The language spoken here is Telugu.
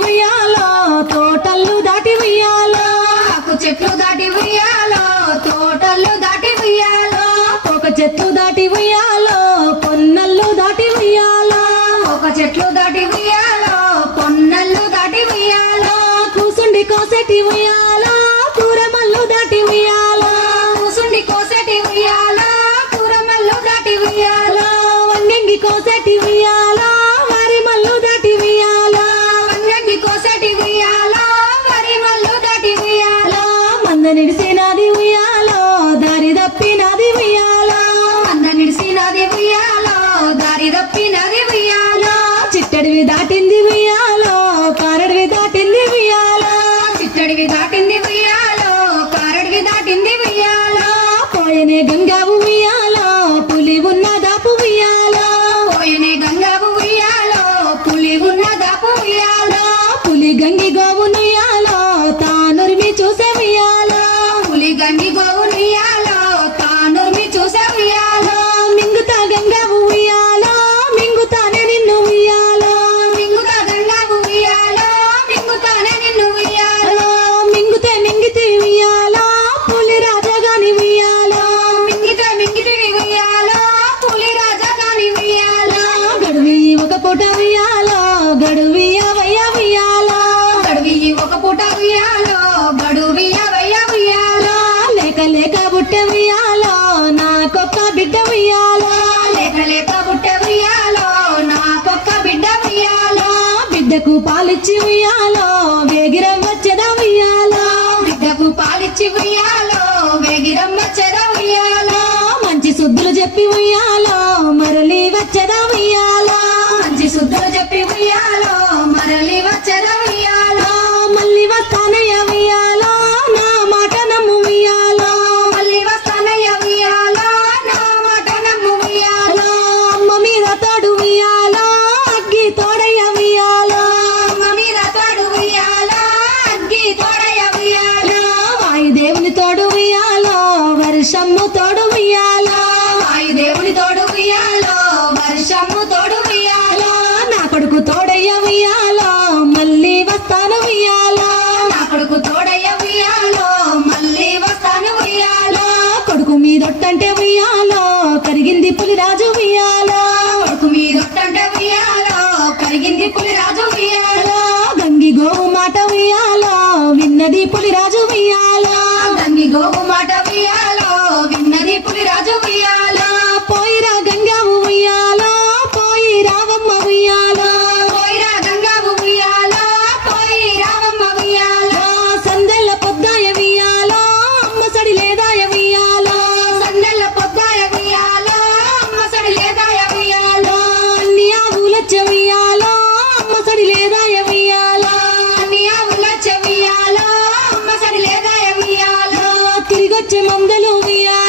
ఉయ్యాలో తోటలు దాటి ఉయ్యాలో ఆకు చెట్లు దాటి ఉయ్యాలో తోటలు దాటి ఉయ్యాలో ఒక చెట్లు దాటి ఉయ్యాలో పొన్నళ్ళు దాటి ఉయ్యాలో ఒక చెట్లు దాటి ఉయ్యాలో పొన్నళ్ళు దాటి ఉయ్యాలో కూసుండి కోసెటి ఉయ్యాలో కూరమల్లు దాటి ఉయ్యాలో కూసుండి కోసటి ఉయ్యాలో కూరమల్లు దాటి ఉయ్యాలో వంగంగి కోసెటి ఉయ్యాలో వరి మల్లు దాటి ఉయ్యాలో వంగంగి కోసటి ఉయ్యాలో వరి మల్లు దాటి ఉయ్యాలో మంద నిడిసినది ఉయ్యాలో దారి తప్పినది ఉయ్యాలో మంద నిడిసినది ఉయ్యాలో దారి తప్పినది ఉయ్యాలో చిట్టడివి దాటింది ఉయ్యాలో కారడివి దాటింది ఉయ్యాలో చిట్టడివి దాటింది ఉయ్యాలో కారడివి దాటింది ఉయ్యాలో పోయనే గంగావు ఉయ్యాలో పులి ఉన్న దాపు ఉయ్యాలో పోయనే గంగావు ఉయ్యాలో పులి ఉన్న దాపు ఉయ్యాలో పులి గంగి గోవును ఉయ్యాలో తానురిమి చూసే ఉయ్యాలో పులి గంగి గోవు ఉయ్యాలో తానుర్మి చూసే ఉయ్యాలో మింగుతా గంగావు ఉయ్యాలో మింగుతానే నిన్ను ఉయ్యాలో మింగుతా గంగావు ఉయ్యాలో మింగుతానే నిన్ను ఉయ్యాలో మింగుతే మింగితే ఉయ్యాలో పులి రాజగాని ఉయ్యాలో మింగితే ఉయ్యాలో పులి రాజా కాని ఉయ్యాలో గడువి ఒక పూట ఉయ్యాలో గడువియవయ్య ఉయ్యాలో గడువి ఒక పూట ఉయ్యాలో గడువియవయ్య ఉయ్యాలో లేక లేక బుట్టె ఉయ్యాలో నాకొక్క బిడ్డ ఉయ్యాలో లేక లేక బుట్టె ఉయ్యాలో నాకొక్క బిడ్డ ఉయ్యాలో బిడ్డకు పాలిచ్చి ఉయ్యాలో వేగిరం వచ్చేదా ఉయ్యాలో బిడ్డకు పాలిచ్చి ఉయ్యాలో వేగిరమ్మ చెద ఉయ్యాలో మంచి శుద్ధులు చెప్పి ఉయ్యాలో మరలి వచ్చేదా ఉయ్యాలో మంచి శుద్ధులు చెప్పి ఉయ్యాలో మరలి వచ్చెద ఉయ్యాలో మళ్ళీ వస్తానయ్య ఉయ్యాలో నా మాట నమ్ము ఉయ్యాలో మళ్ళీ వస్తానయ్య ఉయ్యాలో నా మాట నమ్ము ఉయ్యాలో అమ్మ మీద తోడు ఉయ్యాలో అగ్గి తోడయ్య ఉయ్యాలో అమ్మ మీద తోడు ఉయ్యాలో అగ్గి తోడయ్య ఉయ్యాలో వాయుదేవుని తోడు ఉయ్యాలో వర్షము తోడు ఉయ్యాలో వాయుదేవుని తోడు ఉయ్యాలో వర్షము తోడు ఉయ్యాలో నా కొడుకు తోడయ్య ఉయ్యాలో మళ్ళీ వస్తాను ఉయ్యాలో నా కొడుకు తోడయ్య ఉయ్యాలో మళ్ళీ వస్తాను ఉయ్యాలో కొడుకు మీదొట్టంటే ఉయ్యాలో కరిగింది పులిరాజు ఉయ్యాలో కొడుకు మీదొట్టంటే ఉయ్యాలో కరిగింది పులి రాజు ఉయ్యాలో గంగి గోవు మాట ఉయ్యాలో విన్నది పులిరాజు ఉయ్యాలో గంగి గోవు మాట ఉయ్యాలో విన్నది పులి రాజు ఉయ్యాలో పోయిరా గంగావు ఉయ్యాలో పోయి రావమ్మ ఉయ్యాలో పోయిరా గంగావు ఉయ్యాలో పోయి రావమ్మ ఉయ్యాలో సందెల్ల పొద్దాయ ఉయ్యాలో అమ్మ సడి లేదాయ ఉయ్యాలో సందెల్ల పొద్దాయ ఉయ్యాలో అమ్మ సడి లేదాయ ఉయ్యాలో అన్ని ఆవులొచ్చే ఉయ్యాలో అమ్మ సడి లేదాయ ఉయ్యాలో అన్ని ఆవులొచ్చే ఉయ్యాలో అమ్మ సడి లేదాయ ఉయ్యాలో తిరిగొచ్చే మందలు ఉయ్యాలో